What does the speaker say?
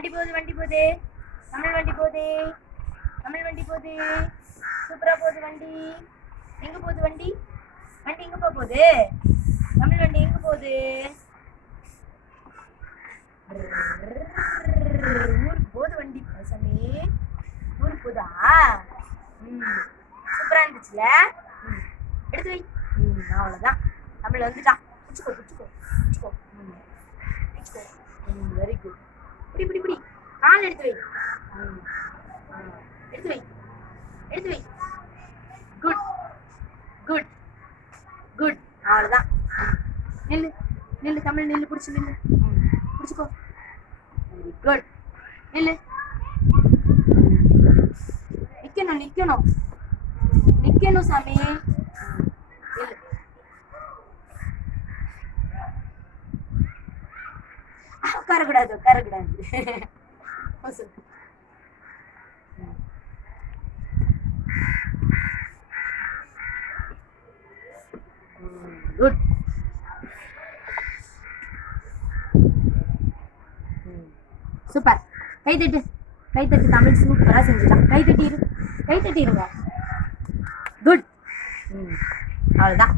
வண்டி போகுது வண்டி போகுது, தமிழ் வண்டி போகுது, தமிழ் வண்டி போகுது, சூப்பரா போகுது வண்டி. எங்க போகுது வண்டி? வண்டி எங்க போகுது? தமிழ் வண்டி எங்க போகுது? ஊருக்கு போகுது வண்டி. சாமி ஊருக்கு போதா? சூப்பரா இருந்துச்சுல. எடுத்து வை. அவ்வளவுதான், தமிழ் வந்துட்டான். பிடிச்சிக்கோ பிடிச்சிக்கோ பிடிச்சிக்கோ. பிடிச்சிக்கோ. Very good. பிடி பிடி பிடி. கால் எடுத்து வை. எடுத்து வை எடுத்து வை. Good good good. அவ்வளோதான். நில்லு நில்லு தமிழ் நில்லு. பிடிச்சி நில்லு. பிடிச்சிக்கோ. Very good. நில்லு. நிக்கணும் நிக்கணும் நிக்கணும் சாமி. நில்லு. உட்காரக்கூடாது உட்காரக்கூடாது. குட். சூப்பர். கை தட்டு கை தட்டு. தமிழ் சூப்பரா செஞ்சுட்டான். கை தட்டிடுங்க. குட். அவ்வளோதான்.